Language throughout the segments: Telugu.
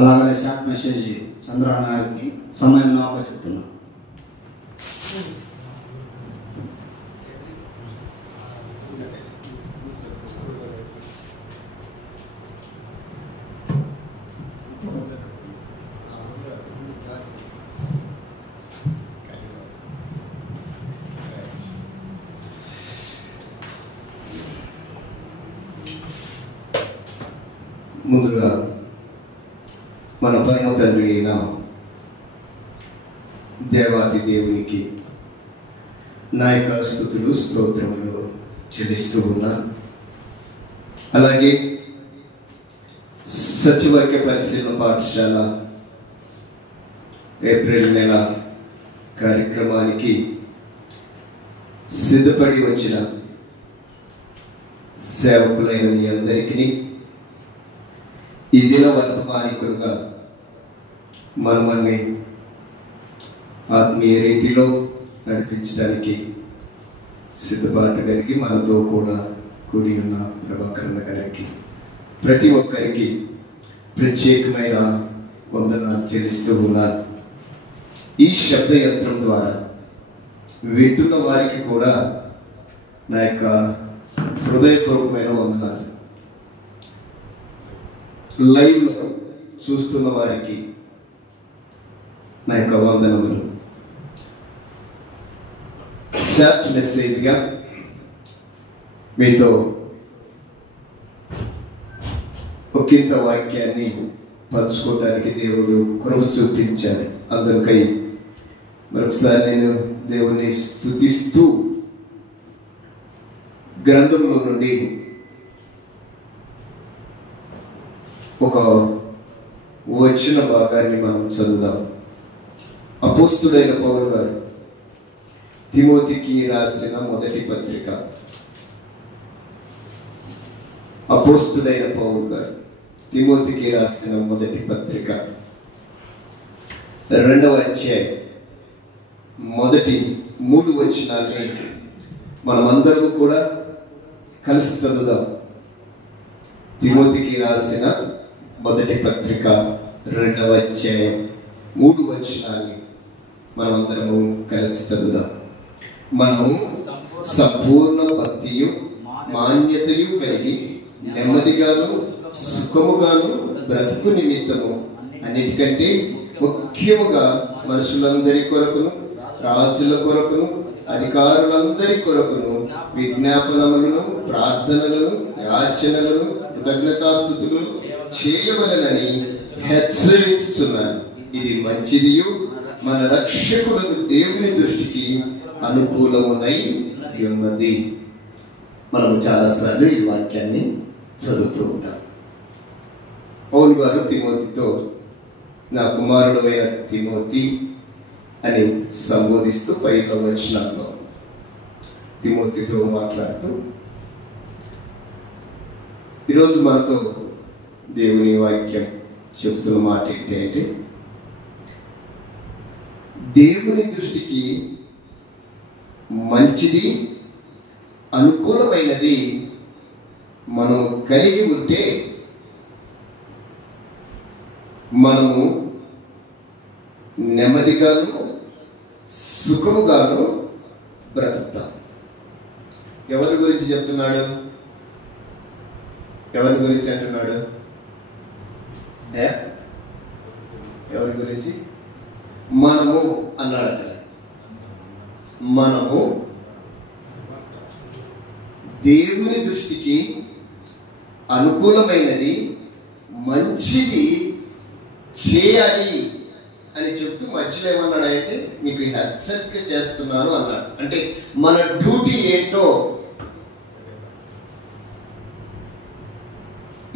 అలాగనే షార్ట్ మెసేజ్ చంద్రన్న గారికి సమయం నాకు చెప్తున్నా. ముందుగా మన పరమ తండ్రి అయిన దేవాది దేవునికి నా యొక్క స్తుతులు స్తోత్రములు చెల్లిస్తూ ఉన్నాను. అలాగే సత్యవాక్య పరిశీలన పాఠశాల ఏప్రిల్ నెల కార్యక్రమానికి సిద్ధపడి వచ్చిన సేవకులైన మీ అందరికీ ఈ దిన వర్తమానికులుగా మనమల్ని ఆత్మీయ రీతిలో నడిపించడానికి సిద్ధపాటు కలిగి మనతో కూడా కూడి ఉన్న ప్రభాకరణ గారికి ప్రతి ఒక్కరికి ప్రత్యేకమైన వందనాలు చెల్లిస్తూ ఉన్నారు. ఈ శబ్ద యంత్రం ద్వారా వింటున్న వారికి కూడా నా యొక్క హృదయపూర్వకమైన వందనాలు. లైవ్లో చూస్తున్న వారికి నా యొక్క వందనములు. షార్ట్ మెసేజ్గా మీతో ఒకంత వాక్యాన్ని పంచుకోవడానికి దేవుడు కృప చూపించాడు. అందుకై మరొకసారి నేను దేవుని స్తుతిస్తూ గ్రంథంలో నుండి ఒక వచ్చిన భాగాన్ని మనం చదువుదాం. అపోస్తుడైన పౌలు గారు తిమోతికి రాసిన మొదటి పత్రిక. అపోస్తుడైన పౌలు గారు తిమోతికి రాసిన మొదటి పత్రిక 2వ అధ్యాయం మొదటి 3 వచనాల్ని మనమందరం కూడా కలిసి చదువుదాం. తిమోతికి రాసిన మొదటి పత్రిక 2వ అధ్యాయం 3 వచనాల్ని మనమందరము కలిసి చదువుదాం. మనము సంపూర్ణ భక్తియు మాన్యతయు కలిగి నెమ్మదిగాను సుఖముగాను బ్రతుకు నిమిత్తము అన్నిటికంటే ముఖ్యముగా మనుషులందరి కొరకును రాజుల కొరకును అధికారులందరి కొరకును విజ్ఞాపనములను ప్రార్థనలను యాచనలను కృతజ్ఞతాస్తుతులను చేయవలెనని హెచ్చరించుచున్నాను. ఇది మంచిదియు మన రక్షకుడు దేవుని దృష్టికి అనుకూలమునై ఉన్నది. మనము చాలాసార్లు ఈ వాక్యాన్ని చదువుతూ ఉంటాం. పౌలు గారు తిమోతితో నా కుమారుడు అయిన తిమోతి అని సంబోధిస్తూ 5వ వచనంలో తిమోతితో మాట్లాడుతూ ఈరోజు మనతో దేవుని వాక్యం చెబుతున్న మాట ఏంటంటే, దేవుని దృష్టికి మంచిది అనుకూలమైనది మనం కలిగి ఉంటే మనము నెమ్మదిగాను సుఖముగాను బ్రతుకుతాం. ఎవరి గురించి చెప్తున్నాడు? ఎవరి గురించి అంటున్నాడు? ఎవరి గురించి? మనము అన్నాడు అక్కడ. మనము దేవుని దృష్టికి అనుకూలమైనది మంచిది చేయాలి అని చెప్తూ మధ్యలో ఏమన్నాడంటే, మీకు హెచ్చరిక చేస్తున్నాను అన్నాడు. అంటే మన డ్యూటీ ఏంటో,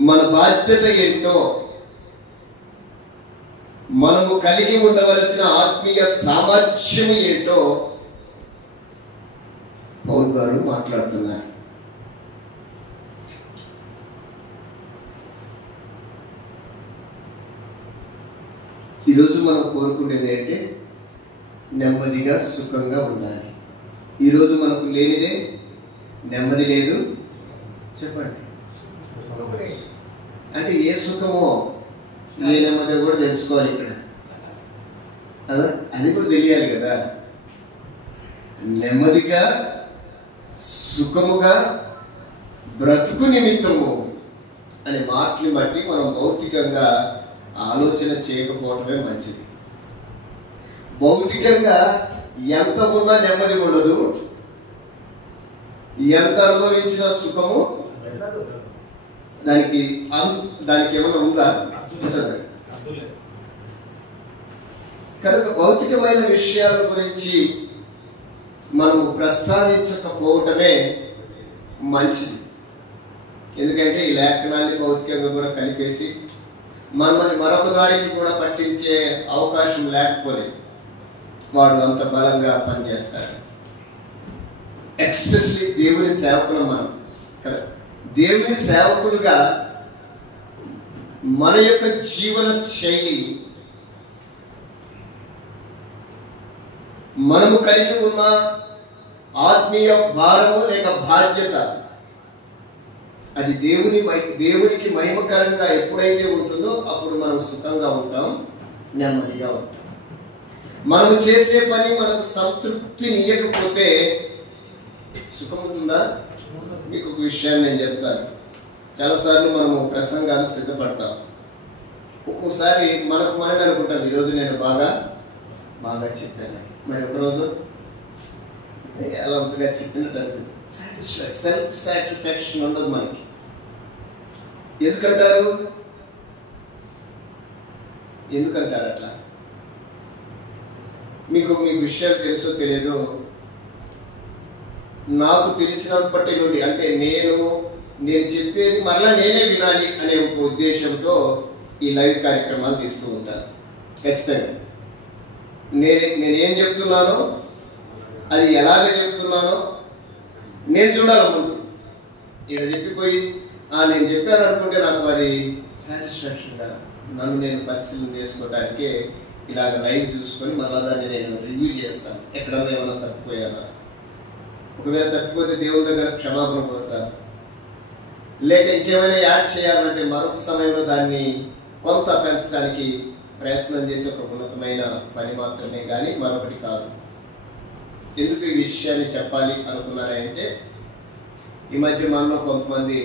మన బాధ్యత ఏంటో, మనము కలిగి ఉండవలసిన ఆత్మీయ సామర్థ్యం ఏంటో పౌలు గారు మాట్లాడుతున్నారు. ఈరోజు మనం కోరుకునేది అంటే నెమ్మదిగా సుఖంగా ఉండాలి. ఈరోజు మనకు లేనిదే నెమ్మది లేదు. చెప్పండి, అంటే ఏ సుఖమో ఏ నెమ్మది కూడా తెలుసుకోవాలి ఇక్కడ. అది కూడా తెలియాలి కదా. నెమ్మదిగా సుఖముగా బ్రతుకు నిమిత్తము అనే మాటని బట్టి మనం భౌతికంగా ఆలోచన చేయకపోవటమే మంచిది. భౌతికంగా ఎంత ఉన్నా నెమ్మది ఉండదు, ఎంత అనుభవించిన సుఖము దానికి ఏమైనా ఉందా? ఉంటుంది. కనుక భౌతికమైన విషయాల గురించి మనం ప్రస్తావించకపోవటమే మంచిది. ఎందుకంటే ఈ లేఖనాన్ని భౌతికంగా కూడా కలిపేసి మనల్ని మరొక దారికి కూడా పట్టించే అవకాశం లేకపోతే వాడు అంత బలంగా పనిచేస్తాడు. ఎక్స్పెషలీ దేవుని సేవకులు మనం కదా. దేవుని సేవకులుగా మన యొక్క జీవన శైలి, మనము కలిగి ఉన్న ఆత్మీయ భారము లేక బాధ్యత, అది దేవునికి మహిమకరంగా ఎప్పుడైతే ఉంటుందో అప్పుడు మనం సుఖంగా ఉంటాం, నెమ్మదిగా ఉంటాం. మనం చేసే పని మనకు సంతృప్తిని ఇవ్వకపోతే సుఖం ఉంటుందా? మీకు ఒక విషయాన్ని నేను చెప్తాను. చాలాసార్లు మనము ప్రసంగాలు సిద్ధపడతాం. ఒక్కోసారి మనమే అనుకుంటాం ఈరోజు నేను బాగా చెప్పాను, మరి ఒకరోజు ఎలా ఉంటుందిగా చెప్పినట్టు అనిపిస్తుంది. సెల్ఫ్ సాటిస్ఫాక్షన్ ఉండదు మనకి. ఎందుకంటారు అట్లా? మీకు విషయాలు తెలుసో తెలియదో, నాకు తెలిసినప్పటి నుండి, అంటే నేను చెప్పేది మరలా నేనే వినాలి అనే ఒక ఉద్దేశంతో ఈ లైవ్ కార్యక్రమాలు తీస్తూ ఉంటాను. ఖచ్చితంగా నేనేం చెప్తున్నానో, అది ఎలాగ చెప్తున్నానో నేను చూడాలి ముందు. ఇక్కడ చెప్పిపోయి నేను చెప్పాను అనుకుంటే నాకు అది సాటిస్ఫాక్షన్గా నన్ను నేను పరిశీలన చేసుకోవడానికే ఇలాగ లైవ్ చూసుకొని మళ్ళా దాన్ని నేను రివ్యూ చేస్తాను. ఎక్కడన్నా ఏమైనా తప్పిపోయానా, ఒకవేళ తప్పిపోతే దేవుని దగ్గర క్షమాపణ కోరుతాను, లేక ఇంకేమైనా యాడ్ చేయాలంటే మరొక సమయంలో దాన్ని కొంత పెంచడానికి ప్రయత్నం చేసే ఒక ఉన్నతమైన పని మాత్రమే కానీ మరొకటి కాదు. ఎందుకు ఈ విషయాన్ని చెప్పాలి అనుకున్నారంటే, ఈ మధ్య మనలో కొంతమంది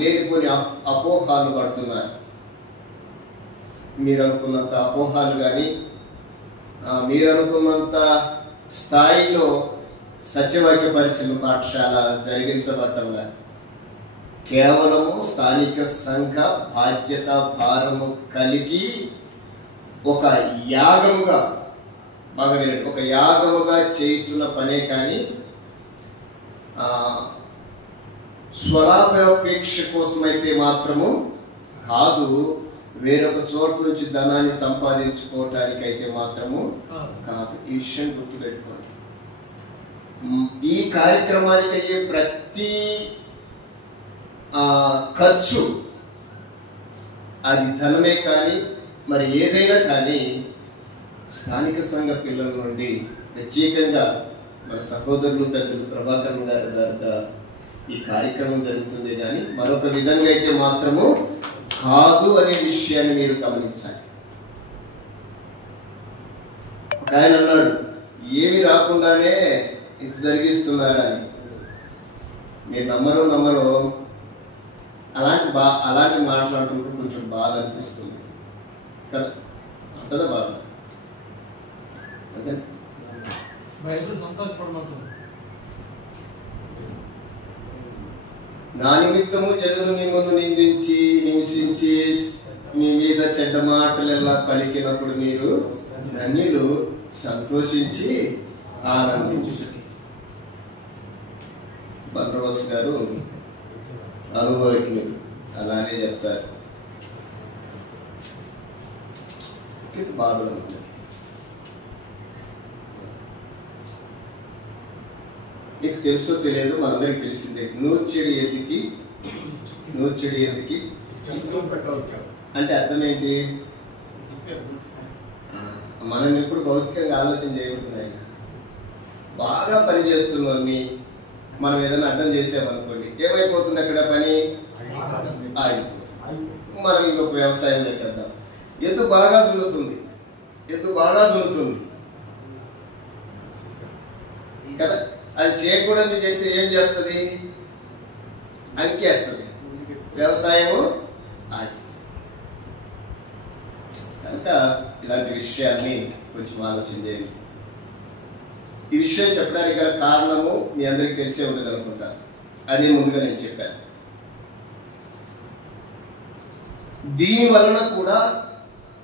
లేనిపోని అపోహాలు పడుతున్నారు. మీరు అనుకున్నంత అపోహాలు కానీ మీరు అనుకున్నంత స్థాయిలో సత్యవాక్య పరిశీలన పాఠశాల జరిగించబట్టంలా కేవలము స్థానిక సంఘ బాధ్యత భారము కలిగి ఒక యాగముగా చేయుచున్న పనే కానీ స్వలాభాపేక్ష కోసమైతే మాత్రము కాదు, వేరొక చోటు నుంచి ధనాన్ని సంపాదించుకోవటానికి అయితే మాత్రము కాదు. ఈ విషయం గుర్తుపెట్టుకోండి. ఈ కార్యక్రమానికి అయ్యే ప్రతి ఖర్చు, అది ధనమే కానీ మరి ఏదైనా కానీ, స్థానిక సంఘ పిల్లల నుండి ప్రత్యేకంగా మన సహోదరులు పెద్దలు ప్రభాకర్ గారి ద్వారా ఈ కార్యక్రమం జరుగుతుంది కానీ మరొక విధంగా అయితే మాత్రము కాదు అనే విషయాన్ని మీరు గమనించాలి. ఒక ఆయన అన్నాడు, ఏమి రాకుండానే ఇది జరిగిస్తున్నారా అని. మీరు నమ్మరో అలాంటి మాట్లాడుతుంటే కొంచెం బాధ అనిపిస్తుంది కదా. అంతదా బాధ అదే నా నిమిత్తము జనులు మిమ్మల్ని నిందించి హింసించి మీ మీద చెడ్డ మాటలు ఎలా పలికినప్పుడు మీరు ధన్యులు, సంతోషించి ఆనందించు. బంద్రవాస్ గారు అనుభవికులు అలానే చెప్తారు. బాధలు ఉంటుంది. నీకు తెలుసో తెలియదు, మనందరికి తెలిసిందే. నూర్చెడి ఎదికి అంటే అర్థం ఏంటి? మనం ఎప్పుడు భౌతికంగా ఆలోచన చేయబడుతున్నాయి. బాగా పని చేస్తున్నోని మనం ఏదైనా అర్థం చేసామనుకోండి, ఏమైపోతుంది? అక్కడ పని ఆగిపోతుంది. మనం ఇంకొక వ్యవసాయంలోకి వెళ్దాం. ఎద్దు బాగా దున్నుతుంది కదా. అది చేయకూడదు చెప్తే ఏం చేస్తుంది? అంకేస్తుంది, వ్యవసాయము ఆగి. కనుక ఇలాంటి విషయాన్ని కొంచెం ఆలోచన చేయండి. ఈ విషయం చెప్పడానికి గల కారణము మీ అందరికీ తెలిసే ఉంటుంది అనుకుంటా. అదే ముందుగా నేను చెప్పాను. దీని వలన కూడా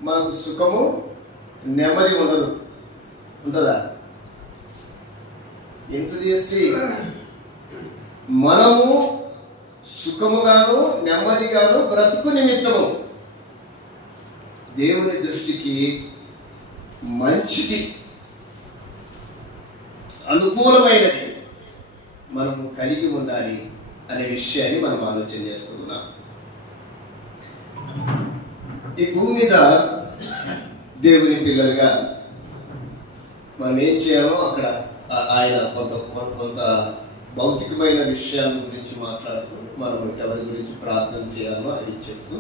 మనకు సుఖము నెమ్మది ఉంటుందా? ఎంత చేసి మనము సుఖముగాను నెమ్మదిగాను బ్రతుకు నిమిత్తము దేవుని దృష్టికి మంచిది, అనుకూలమైనది మనము కలిగి ఉండాలి అనే విషయాన్ని మనం ఆలోచన చేసుకుంటున్నాం. ఈ భూమి మీద దేవుని పిల్లలుగా మనం ఏం చేయాలో అక్కడ ఆయన కొంత భౌతికమైన విషయాల గురించి మాట్లాడుతూ మనం ఎవరి గురించి ప్రార్థన చేయాలో అది చెప్తూ,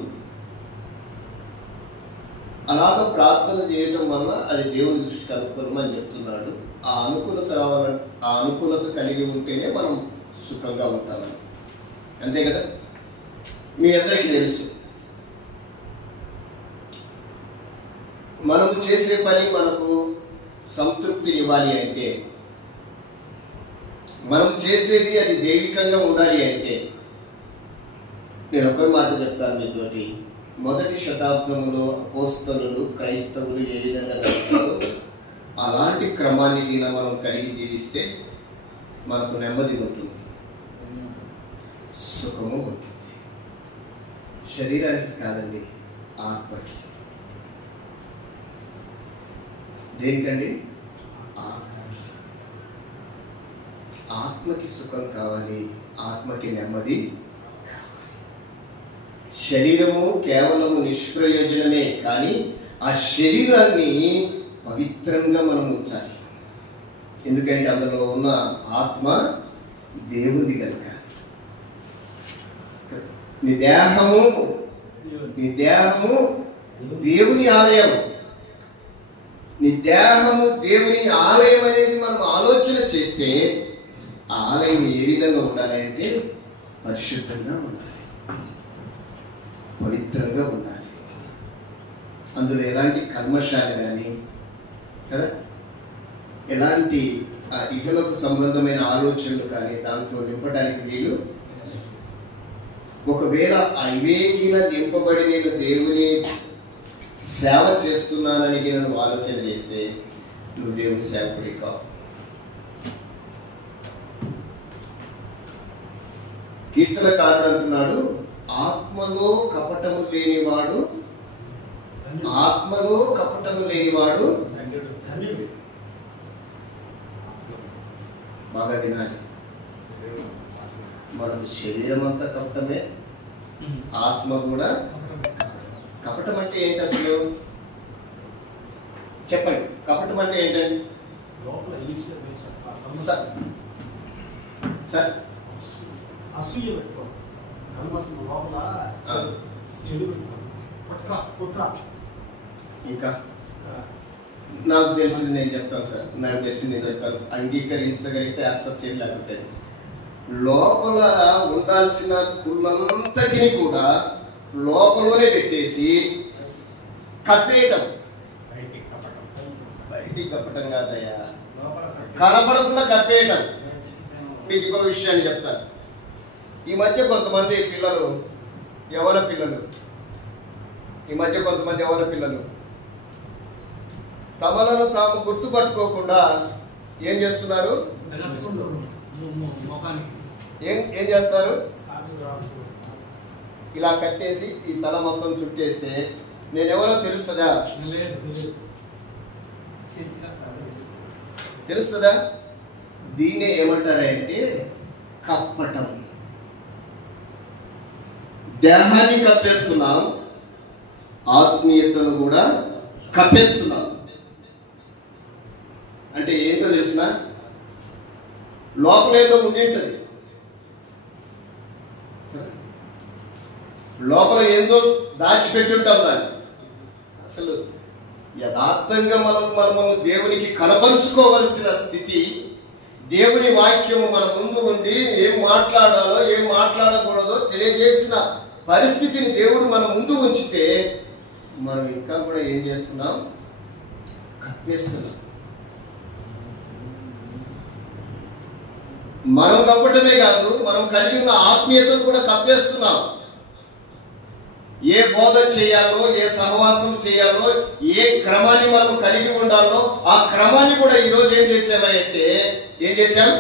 అలాగ ప్రార్థన చేయటం వల్ల అది దేవుని దృష్టికి అనుకూలం అని చెప్తున్నాడు. ఆ అనుకూలత కలిగి ఉంటేనే మనం సుఖంగా ఉంటామని. అంతే కదా. మీ అందరికీ తెలుసు, మనము చేసే పని మనకు సంతృప్తిని ఇవ్వాలి అంటే, మనం చేసేది అది దైవికంగా ఉండాలి అంటే, నేను ఒక మాట చెప్తాను మీతోటి. మొదటి శతాబ్దంలో అపోస్తలులు క్రైస్తవులు ఏ విధంగా నడిచారో అలాంటి క్రమాన్ని దీని మనం కలిగి జీవిస్తే మనకు నెమ్మది ఉంటుంది, సుఖము ఉంటుంది. శరీరానికి కాదండి, ఆత్మకి. దేనికండి? ఆత్మకి సుఖం కావాలి, ఆత్మకి నెమ్మది కావాలి. శరీరము కేవలము నిష్ప్రయోజనమే, కానీ ఆ శరీరాన్ని పవిత్రంగా మనం ఉంచాలి. ఎందుకంటే అందులో ఉన్న ఆత్మ దేవుని కనుక. నీ దేహము దేవుని ఆలయం. నీ దేహము దేవుని ఆలయం అనేది మనం ఆలోచన చేస్తే, ఆలయం ఏ విధంగా ఉండాలి అంటే పరిశుద్ధంగా ఉండాలి, పవిత్రంగా ఉండాలి. అందులో ఎలాంటి కల్మషాలు కానీ కదా, ఎలాంటి ఇహలకు సంబంధమైన ఆలోచనలు కానీ దాంట్లో నింపడానికి వీలు. ఒకవేళ అవివేకిన నింపబడి నేను దేవుని సేవ చేస్తున్నానని నువ్వు ఆలోచన చేస్తే నువ్వు దేవుని సేవకుడి కావు. కీర్తనకారుడు అంటున్నాడు, ఆత్మలో కపటము లేనివాడు బాగా వినాలి. మన శరీరం అంతా కపటమే, ఆత్మ కూడా. కపటం అంటే ఏంటి అసలు చెప్పండి? కపటం అంటే ఏంటండి? ఇంకా నాకు తెలిసింది నేను చెప్తాను సార్. నాకు తెలిసింది నేను చెప్తాను. అంగీకరించగలిగితే యాక్సెప్ట్ చేయలేకపోతే లోపల ఉండాల్సిన కుళ్ళంతటిని కూడా లోపలనే పెట్టేసి కప్పేయటం. బయటికి కప్పటం కాదయ్యా, కనపడకుండా కప్పేయటం. మీకు ఇంకో విషయాన్ని చెప్తాను. ఈ మధ్య కొంతమంది యవ్వన పిల్లలు తమలను తాము గుర్తుపట్టుకోకుండా ఏం చేస్తున్నారు? ఏం చేస్తారు? ఇలా కట్టేసి ఈ తల మొత్తం చుట్టేస్తే నేనెవరో తెలుస్తుందా? తెలుస్తుందా? దీన్నే ఏమంటారంటే కప్పటం. దేహాన్ని కప్పేస్తున్నాం, ఆత్మీయతను కూడా కప్పేస్తున్నాం. అంటే ఏంటో తెలిసిన లోపలేదో ఉండి ఉంటుంది. లోపల ఏందో దాచిపెట్టుంటాం దాన్ని. అసలు యథార్థంగా మనము దేవునికి కనపరుచుకోవలసిన స్థితి, దేవుని వాక్యము మన ముందు ఉండి ఏం మాట్లాడాలో ఏం మాట్లాడకూడదో తెలియజేసిన పరిస్థితిని దేవుడు మన ముందు ఉంచితే మనం ఇంకా కూడా ఏం చేస్తున్నాం? కప్పేస్తున్నాం. మనం కప్పటమే కాదు, మనం కలిగి ఉన్న ఆత్మీయతను కూడా కప్పేస్తున్నాం. ఏ బోధ చేయాలో, ఏ సహవాసం చేయాలో, ఏ క్రమాన్ని మనం కలిగి ఉండాలో ఆ క్రమాన్ని కూడా ఈరోజు ఏం చేసామంటే ఏం చేశాం?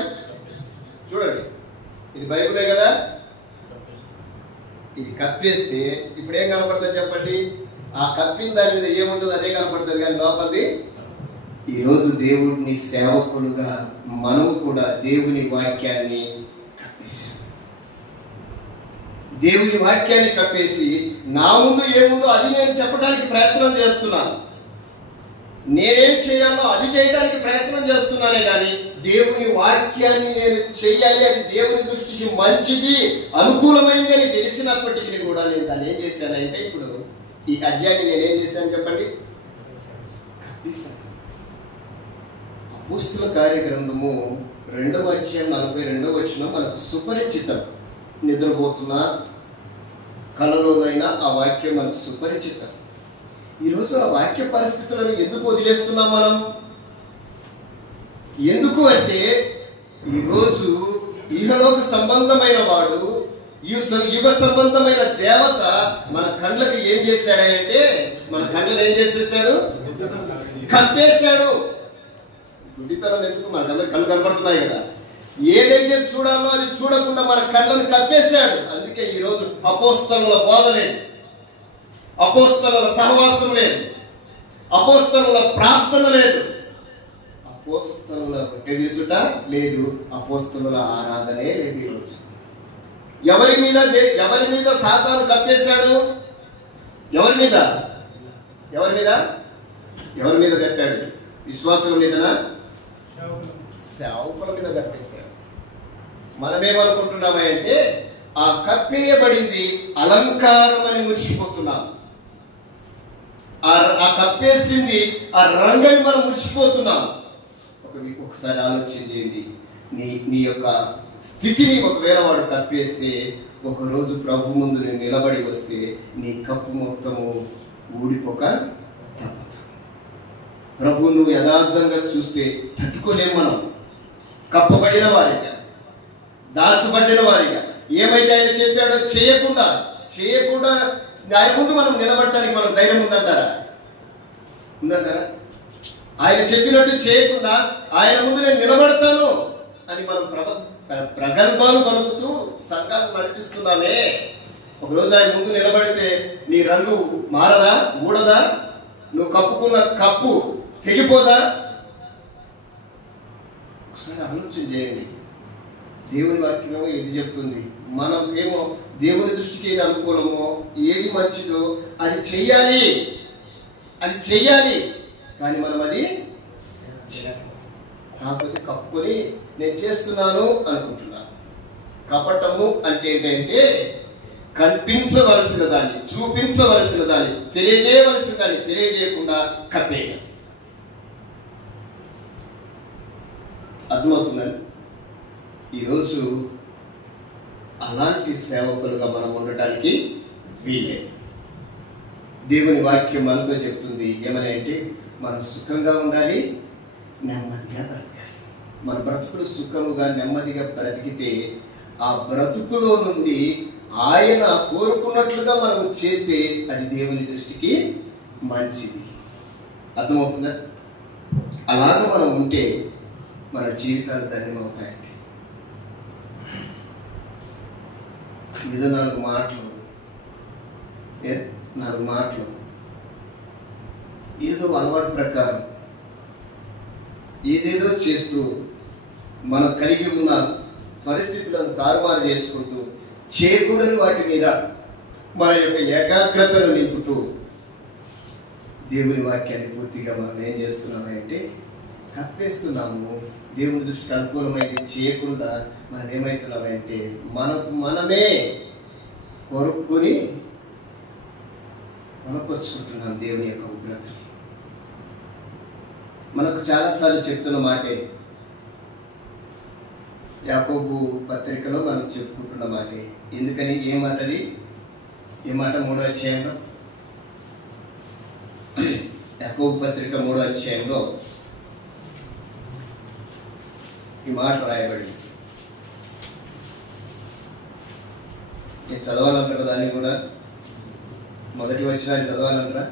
చూడండి, ఇది బైబిలే కదా, ఇది కప్పేస్తే ఇప్పుడు ఏం కనపడుతుంది చెప్పండి? ఆ కప్పిన దాని మీద ఏముంటుంది అదే కనపడుతుంది, కానీ లోపలిది. ఈరోజు దేవుడిని సేవకులుగా మనం కూడా దేవుని వాక్యాన్ని కప్పేసాం. దేవుని వాక్యాన్ని కప్పేసి నా ముందు ఏముందో అది నేను చెప్పడానికి ప్రయత్నం చేస్తున్నాను, నేనేం చేయాలో అది చేయడానికి ప్రయత్నం చేస్తున్నానే కానీ దేవుని వాక్యాన్ని నేను చెయ్యాలి, అది దేవుని దృష్టికి మంచిది అనుకూలమైంది అని తెలిసినప్పటికీ కూడా నేను దాన్ని ఏం చేశానంటే ఇప్పుడు ఈ అధ్యాయాన్ని నేనేం చేశాను చెప్పండి? కప్పేశాను. అపోస్తుల కార్యగ్రంథము 2వ అధ్యాయం 42వ వచనం మనకు సుపరిచితం. నిద్రపోతున్నా కలలోనైనా ఆ వాక్యం మనకు సుపరిచితం. ఈరోజు ఆ వాక్య పరిస్థితులను ఎందుకు వదిలేస్తున్నాం మనం? ఎందుకు అంటే ఈరోజు ఇహలోక సంబంధమైన వాడు, యుగ సంబంధమైన దేవత మన కళ్ళకి ఏం చేశాడంటే, మన కళ్ళని ఏం చేసేసాడు? కప్పేశాడు. గుడ్డితనం ఎందుకు? మన కళ్ళు కనపడుతున్నాయి కదా, ఏదైతే చూడాలో అది చూడకుండా మన కళ్ళను కప్పేశాడు. అందుకే ఈరోజు అపోస్తలుల బోధ లేదు, అపోస్తలుల సహవాసం లేదు, అపోస్తలుల ప్రార్థన లేదు, అపోస్తలుల విరుచుట లేదు, అపోస్తలుల ఆరాధనే లేదు. ఈరోజు ఎవరి మీద సాతాను కప్పేశాడు? ఎవరి మీద కప్పాడు? విశ్వాసుల మీదనా? సేవకుల మీద కప్పేశాడు. మనమేమనుకుంటున్నామంటే ఆ కప్పేయబడింది అలంకారం అని మురిసిపోతున్నాం. ఆ కప్పేసింది ఆ రంగని మనం మురిసిపోతున్నాం. ఒకసారి ఆలోచన చేయండి, నీ యొక్క స్థితిని ఒకవేళ వాడు కప్పేస్తే ఒకరోజు ప్రభు ముందు నేను నిలబడి వస్తే నీ కప్పు మొత్తము ఊడిపోక తప్పదు. ప్రభు నువ్వు యథార్థంగా చూస్తే తట్టుకోలేము మనం. కప్పబడిన వారిగా, దాచబడిన వారిగా, ఏమైతే ఆయన చెప్పాడో చేయకుండా ఆయన ముందు మనం నిలబడటానికి మనం ధైర్యం ఉందంటారా? ఆయన చెప్పినట్టు చేయకుండా ఆయన ముందు నేను నిలబడతాను అని మనం ప్రగల్భాలు పలుకుతూ సంఘాలు నడిపిస్తున్నామే. ఒకరోజు ఆయన ముందు నిలబడితే నీ రంగు మారదా? ఊడదా? నువ్వు కప్పుకున్న కప్పు తెగిపోదా? ఒకసారి ఆలోచన చేయండి. దేవుని వాక్యమేమో ఏది చెప్తుంది, మనకేమో దేవుని దృష్టికి ఏది అనుకూలమో, ఏది మంచిదో అది చెయ్యాలి, కానీ మనం అది కాకపోతే కప్పుకొని నేను చేస్తున్నాను అనుకుంటున్నాను. కపటము అంటే ఏంటంటే కనిపించవలసిన దాన్ని, చూపించవలసిన దాన్ని, తెలియజేయవలసిన దాన్ని తెలియజేయకుండా కప్పేయడం. అర్థమవుతుందండి? ఈరోజు అలాంటి సేవకులుగా మనం ఉండటానికి వీల్లేదు. దేవుని వాక్యం మనతో చెప్తుంది ఏమని అంటే మనం సుఖంగా ఉండాలి, నెమ్మదిగా బ్రతకాలి. మన బ్రతుకులు సుఖముగా నెమ్మదిగా బ్రతికితే ఆ బ్రతుకులో నుండి ఆయన కోరుకున్నట్లుగా మనం చేస్తే అది దేవుని దృష్టికి మంచిది. అర్థమవుతుందా? అలాగ మనం ఉంటే మన జీవితాలు ధన్యమవుతాయండి. ఏదో నాలుగు మాటలు ఏదో అలవాటు ప్రకారం ఏదేదో చేస్తూ మనం కలిగి ఉన్న పరిస్థితులను తారుమారు చేసుకుంటూ చేయకూడని వాటి మీద మన యొక్క ఏకాగ్రతను నింపుతూ దేవుని వాక్యాన్ని పూర్తిగా మనం ఏం చేస్తున్నామంటే కప్పేస్తున్నాము. దేవుని దృష్టికి అనుకూలమైంది చేయకుండా మనం ఏమవుతున్నామంటే మనకు మనమే కొరుక్కుని బలపరుచుకుంటున్నాం దేవుని యొక్క ఉగ్రతని. మనకు చాలాసార్లు చెప్తున్న మాటే, యాకోబు పత్రికలో మనం చెప్పుకుంటున్న మాటే. ఎందుకని ఏమంటది? ఏ మాట? 3వ అధ్యాయంలో, యాకోబు పత్రిక 3వ అధ్యాయంలో ఈ మాట రాయబడింది. నేను చదవాలంటారా? దాన్ని కూడా మొదటి వచనాన్ని చదవాలంటారా?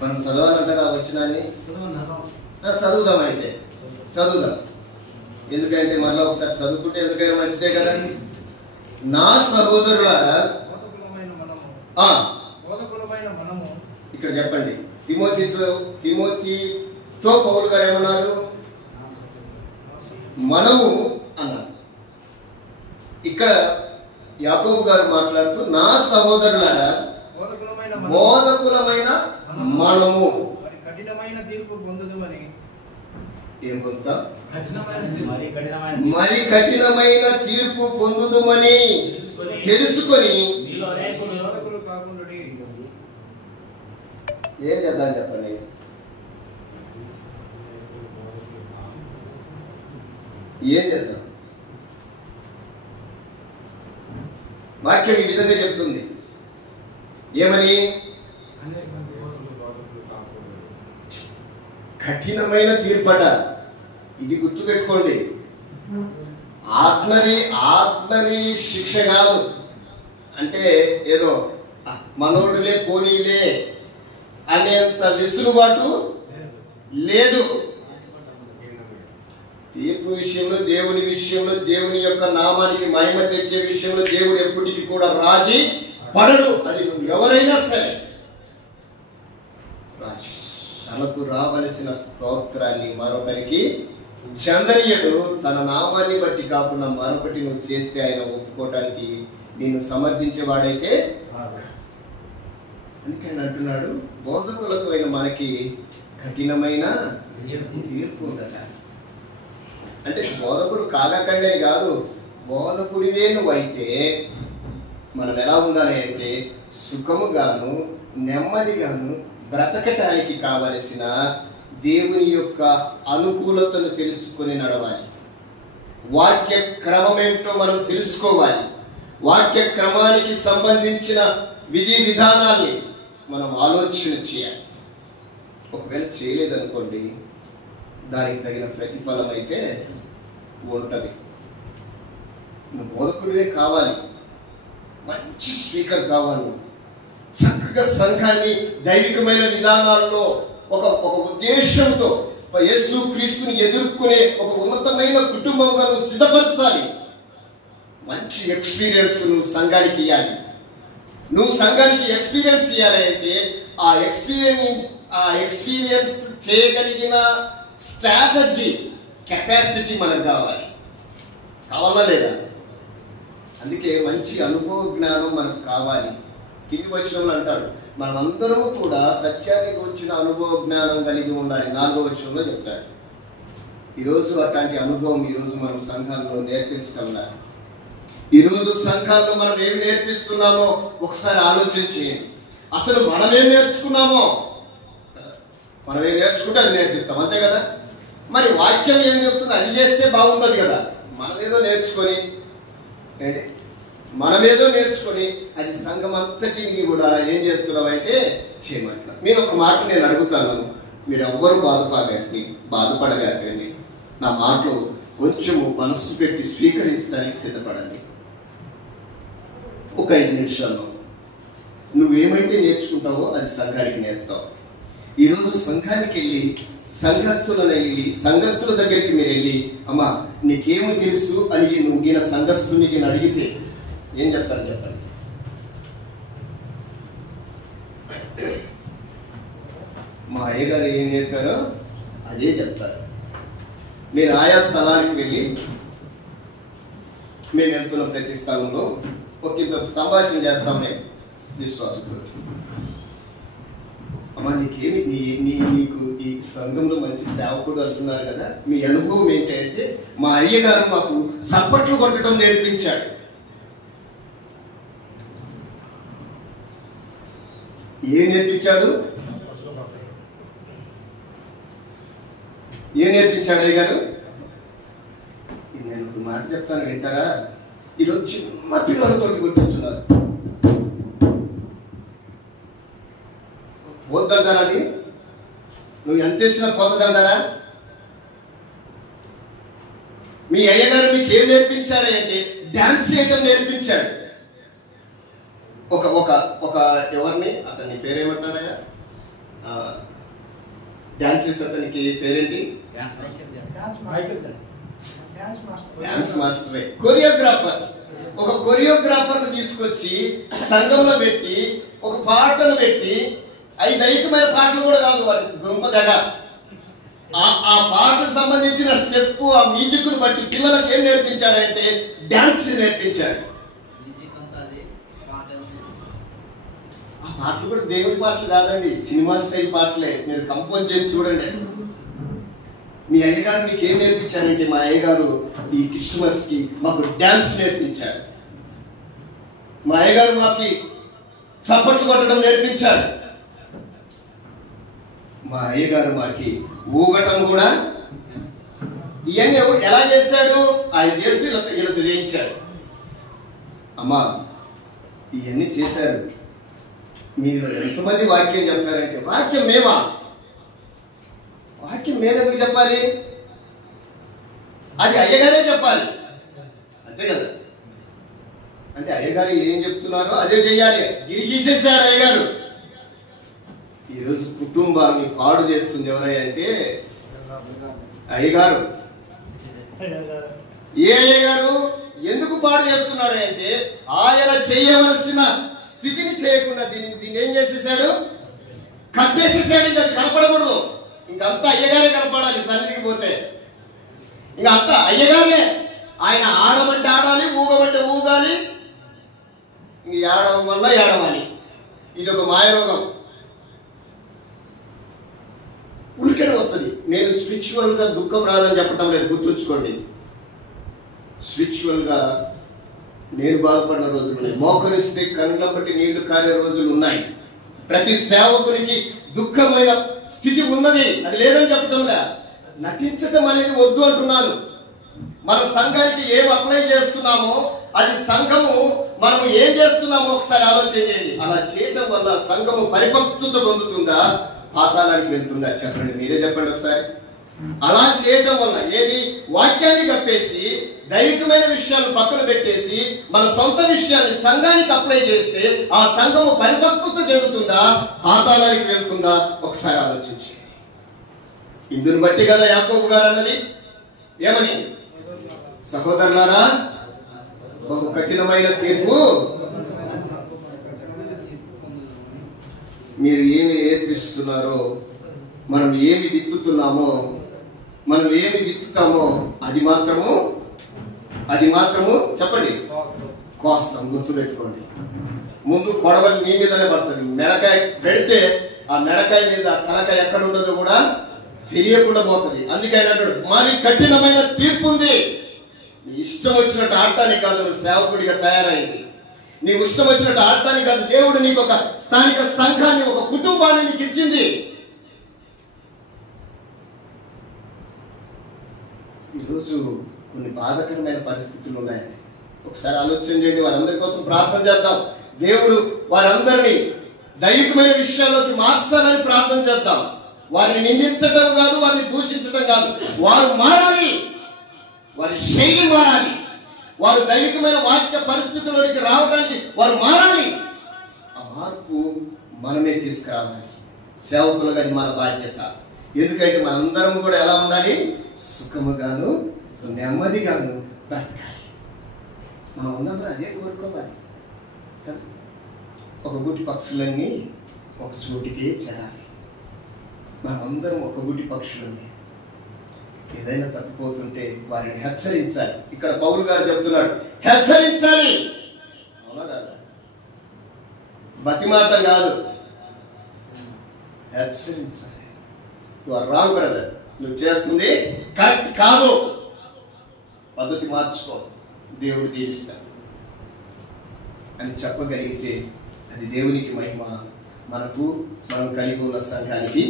మనం చదవాలంటారా ఆ వచనాన్ని? చదువుదాం. అయితే చదువుదాం. ఎందుకంటే మళ్ళీ ఒకసారి చదువుకుంటే ఎందుకైనా మంచిదే కదా. నా సహోదరులారా, ఇక్కడ చెప్పండి, తిమోతితో పౌలు గారు ఏమన్నారు? మనము అన్నారు. ఇక్కడ యాకోబు గారు మాట్లాడుతూ నా సహోదరులారా, బోధకులమైన మనము కఠినమైన తీర్పు పొందుదామని. ఏం పొందుతాం? మరి కఠినమైన తీర్పు పొందుదామని తెలుసుకొని ఏం చేద్దాం చెప్పండి? ఏం చేద్దాం? వాక్యం ఈ విధంగా చెప్తుంది. ఏమని? కఠినమైన తీర్పట. ఇది గుర్తుపెట్టుకోండి. ఆజ్ఞని శిక్ష కాదు. అంటే ఏదో మనోడులే పోనీలే అనేంత విసులుబాటు లేదు. తీర్పు విషయంలో, దేవుని విషయంలో, దేవుని యొక్క నామానికి మహిమ తెచ్చే విషయంలో దేవుడు ఎప్పటికీ కూడా రాజీ పడడు. అది నువ్వు ఎవరైనా సరే. తనకు రావలసిన స్తోత్రాన్ని మరొకరికి చందనీయుడు. తన నామాన్ని బట్టి కాకుండా మరొకటి నువ్వు చేస్తే ఆయన ఒప్పుకోవటానికి నిన్ను సమర్థించేవాడైతే. అందుకని అంటున్నాడు, బోధకులకు అయిన మనకి కఠినమైన తీర్పు ఉందట. అంటే బోధకుడు కాగకండే కాదు, బోధకుడివే నువ్వైతే మనం ఎలా ఉండాలి అంటే సుఖముగాను నెమ్మదిగాను బ్రతకటానికి కావలసిన దేవుని యొక్క అనుకూలతను తెలుసుకొని నడవాలి. వాక్య క్రమమేంటో మనం తెలుసుకోవాలి. వాక్య క్రమానికి సంబంధించిన విధి విధానాల్ని మనం ఆలోచన చేయాలి. ఒకవేళ చేయలేదనుకోండి, దానికి తగిన ప్రతిఫలం అయితే ఉంటుంది. నువ్వు బోధకుడివే కావాలి, మంచి స్పీకర్ కావాలి, చక్కగా సంఘాన్ని దైవికమైన విధానాల్లో ఒక ఉద్దేశంతో యేసు క్రీస్తుని ఎదుర్కొనే ఒక ఉన్నతమైన కుటుంబంగా నువ్వు సిద్ధపరచాలి. మంచి ఎక్స్పీరియన్స్ నువ్వు సంఘానికి ఇవ్వాలి. నువ్వు సంఘానికి ఎక్స్పీరియన్స్ ఇవ్వాలి అంటే ఆ ఎక్స్పీరియన్స్ చేయగలిగిన స్ట్రాటజీ, కెపాసిటీ మనకు కావాలా లేదా? అందుకే మంచి అనుభవ జ్ఞానం మనకు కావాలి. కింది వచనంలో అంటాడు, మనమందరము కూడా సత్యాన్ని గురించిన అనుభవ జ్ఞానం కలిగి ఉండాలి. 4వ వచనంలో చెప్తాడు. ఈరోజు అట్లాంటి అనుభవం ఈరోజు మనం సంఘాల్లో నేర్పించగలరా? ఈరోజు సంఘాల్లో మనం ఏం నేర్పిస్తున్నామో ఒకసారి ఆలోచన చేయండి. అసలు మనమేం నేర్చుకున్నామో, మనమేం నేర్చుకుంటే అది నేర్పిస్తాం, అంతే కదా. మరి వాక్యం ఏం చెప్తుంది? అది చేస్తే బాగుండదు కదా. మనమేదో నేర్చుకొని అది సంఘం అంతటిని కూడా ఏం చేస్తున్నామంటే చేయమంటున్నాం. మీరు ఒక మాట నేను అడుగుతాను, మీరు ఎవ్వరు బాధపడగాకండి. నా మాటలు కొంచెము మనస్సు పెట్టి స్వీకరించడానికి సిద్ధపడండి. ఒక 5 నిమిషాల్లో నువ్వేమైతే నేర్చుకుంటావో అది సంఘానికి నేర్పుతావు. ఈరోజు సంఘానికి వెళ్ళి సంఘస్థుల దగ్గరికి మీరు వెళ్ళి, అమ్మా నీకేమో తెలుసు అని నువ్వు ఈయన సంఘస్థునికి అడిగితే ఏం చెప్తారు చెప్పండి? మా అయ్యగారు ఏం నేర్పారో అదే చెప్తారు. మీరు ఆయా స్థలానికి వెళ్ళి, మేము వెళ్తున్న ప్రతి స్థలంలో ఒక సంభాషణ చేస్తామని విశ్వాసంతో, అమ్మా నీకేమి నీకు ఈ సంఘంలో మంచి సేవకుడు అంటున్నారు కదా, మీ అనుభవం ఏంటంటే మా అయ్యగారు మాకు చప్పట్లు కొట్టడం నేర్పించాడు. ఏం నేర్పించాడు? అయ్య గారు? నేను ఒక మాట చెప్తాను, వింటారా? ఈరోజు చిన్న పిల్లలతో గుర్తిస్తున్నారు. పోద్దంటారా? అది నువ్వు ఎంత చేసినా పోతుందంటారా? మీ అయ్యగారు మీకు ఏం నేర్పించారు అంటే డాన్స్ చేయటం నేర్పించాడు. ఒక ఒక ఒక ఎవరిని, అతని పేరేమంటారయ్యా? డాన్స్ చేసే అతనికి పేరేంటి? డాన్స్ మాస్టరే, కొరియోగ్రాఫర్. ఒక కొరియోగ్రాఫర్ తీసుకొచ్చి సంఘంలో పెట్టి ఒక పాటలు పెట్టి, అవి దైవికమైన పాటలు కూడా కాదు, వాడి గొంప దగ్గర ఆ పాటకు సంబంధించిన స్టెప్, ఆ మ్యూజిక్ ను బట్టి పిల్లలకు ఏం నేర్పించాడంటే డాన్స్ నేర్పించాడు. ఆ పాటలు కూడా దేవుడి పాటలు కాదండి, సినిమా స్టైల్ పాటలే. మీరు కంపోజ్ చేసి చూడండి. మీ అయ్యగారు మీకు ఏం నేర్పించారంటే, మా అయ్యగారు ఈ క్రిస్మస్ కి మాకు డాన్స్ నేర్పించాడు. మా అయ్యగారు మాకి చప్పట్లు కొట్టడం నేర్పించాడు. మా అయ్యగారు మాకి ఊగటం కూడా. ఇవన్నీ ఎలా చేశాడు? ఆయన చేస్తూ వీళ్ళతో చేయించాడు. అమ్మా, ఇవన్నీ చేశారు. మీరు ఎంతమంది వాక్యం చెప్తారంటే, వాక్యం మేమా? వాక్యం మేమెందుకు చెప్పాలి? అది అయ్యగారే చెప్పాలి, అంతే కదా? అంటే అయ్యగారు ఏం చెప్తున్నారో అదే చెయ్యాలి. గిరి గీసేసాడు అయ్యగారు. ఈరోజు కుటుంబాన్ని పాడు చేస్తుంది ఎవరయ్యా అంటే అయ్యగారు. ఏ అయ్యగారు? ఎందుకు పాడు చేస్తున్నాడు అంటే ఆయన చేయవలసిన స్థితిని చేయకుండా దీన్ని ఏం చేసేసాడు? కప్పేసేసాడు. ఇంకా అది కనపడకూడదు. ఇంకంతా అయ్యగారే కనపడాలి. సన్నిధికి పోతే ఇంకా అంతా అయ్యగారే. ఆయన ఆడమంటే ఆడాలి, ఊగమంటే ఊగాలి, ఇంక ఏడవం వల్ల ఏడవాలి. ఇది ఒక మాయరోగం. ఊరికనే వస్తుంది. నేను స్పిరిచువల్ గా దుఃఖం రాదని చెప్పటం లేదు, గుర్తుంచుకోండి. స్పిరిచువల్ గా నేను బాధపడిన రోజులు ఉన్నాయి. మోకరిస్తే కళ్ళ బట్టి నీళ్లు కారే రోజులు ఉన్నాయి. ప్రతి సేవకునికి దుఃఖమైన స్థితి ఉన్నది, అది లేదని చెప్పటంలే. నటించటం అనేది వద్దు అంటున్నాను. మనం సంఘానికి ఏం అప్లై చేస్తున్నామో అది సంఘము మనం ఏం చేస్తున్నామో ఒకసారి ఆలోచన చేయండి. అలా చేయటం వల్ల సంఘము పరిపక్వత పొందుతుందా, పాతాళానికి వెళ్తుందా? చెప్పండి, మీరే చెప్పండి ఒకసారి. అలా చేయటం వల్ల ఏది? వాక్యాన్ని కప్పేసి దైవికమైన విషయాలను పక్కన పెట్టేసి మన సొంత విషయాన్ని సంఘానికి అప్లై చేస్తే ఆ సంఘము పరిపక్వత చెందుతుందా, పాతాళానికి వెళ్తుందా? ఒకసారి ఆలోచించి. ఇందుని బట్టి కదా యాకోబు గారు అన్నది ఏమని? సహోదరులారా, బహు కఠినమైన తీర్పు. మీరు ఏమి నేర్పిస్తున్నారో, మనం ఏమి విత్తుతున్నామో, మనం ఏమి విత్తుతామో అది మాత్రము చెప్పండి కోస్తాం. గుర్తు పెట్టుకోండి. ముందు కొడవలి మీ మీదనే పడుతుంది. మెడకాయ పెడితే ఆ మెడకాయ మీద తలకాయ ఎక్కడ ఉండదో కూడా తెలియకుండా పోతుంది. అందుకే ఆయన అంటాడు, మరి కఠినమైన తీర్పు ఉంది. నీ ఇష్టం వచ్చినట్టు ఆడటానికి కాదు నువ్వు సేవకుడిగా తయారైంది. నీకు ఇష్టం వచ్చినట్టు ఆడటానికి కాదు. దేవుడు నీకు ఒక స్థానిక సంఘాన్ని, ఒక కుటుంబాన్ని నీకు ఇచ్చింది. ఈరోజు కొన్ని బాధాకరమైన పరిస్థితులు ఉన్నాయని ఒకసారి ఆలోచన చేయండి. వారందరి కోసం ప్రార్థన చేద్దాం. దేవుడు వారందరినీ దైవికమైన విషయాల్లోకి మార్చాలని ప్రార్థన చేద్దాం. వారిని నిందించడం కాదు, వారిని దూషించడం కాదు. వారు మారాలి, వారి శైలి మారాలి, వారు దైవికమైన వాక్య పరిస్థితుల్లోకి రావడానికి వారు మారాలి. ఆ మార్పు మనమే తీసుకురావాలి. సేవకులుగా అది మన బాధ్యత. ఎందుకంటే మనందరం కూడా ఎలా ఉండాలి? సుఖముగాను నెమ్మదిగాను బ్రతకాలి. మనం ఉన్నందరూ అదే కోరుకోవాలి. ఒక గుటి పక్షులన్నీ ఒక చోటికే చేరాలి. మనందరం ఒక గుటి పక్షులని. ఏదైనా తప్పిపోతుంటే వారిని హెచ్చరించాలి. ఇక్కడ పౌలు గారు చెప్తున్నాడు, హెచ్చరించాలి. అవునా కాదా? బతిమాటం కాదు, హెచ్చరించాలి. యు ఆర్ రాంగ్ బ్రదర్, నువ్వు చేస్తుంది కరెక్ట్ కాదు, పద్ధతి మార్చుకో, దేవుడు దీవిస్తాడు అని చెప్పగలిగితే అది దేవునికి మహిమ, మనకు మనం కలిగి ఉన్న సంఘానికి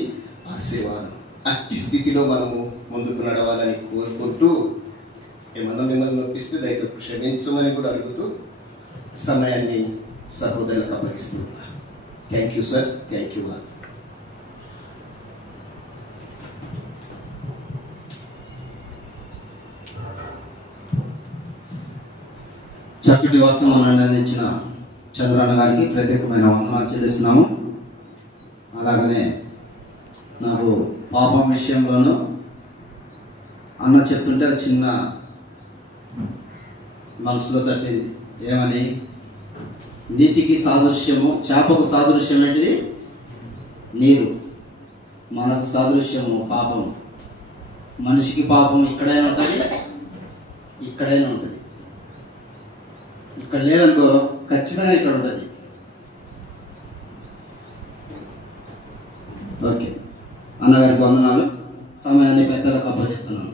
ఆశీర్వాదం. అట్టి స్థితిలో మనము ముందుకు నడవాలని కోరుకుంటూ, ఏమన్నా మిమ్మల్ని నొప్పిస్తే దయతో క్షమించమని కూడా అడుగుతూ సమయాన్ని సహోదరులకు అప్పగిస్తున్నాను. Thank you sir, thank you all. చక్కటి వర్తమానాన్ని అందించిన చంద్రన్న గారికి ప్రత్యేకమైన వందనాలు చెల్లిస్తున్నాము. అలాగనే నాకు పాపం విషయంలోనూ అన్న చెప్తుంటే చిన్న మనసులో తట్టింది. ఏమని? నీటికి సాదృశ్యము, చేపకు సాదృశ్యం ఏంటిది? నీరు. మనకు సాదృశ్యము పాపం. మనిషికి పాపం ఇక్కడైనా ఉంటుంది, ఇక్కడైనా ఉంటుంది. ఇక్కడ లేదనుకో ఖచ్చితంగా ఇక్కడ ఉంటుంది. ఓకే, అన్నగారికి వందనాలు. సమయాన్ని పెద్దలకు అప్పచెప్తున్నాను.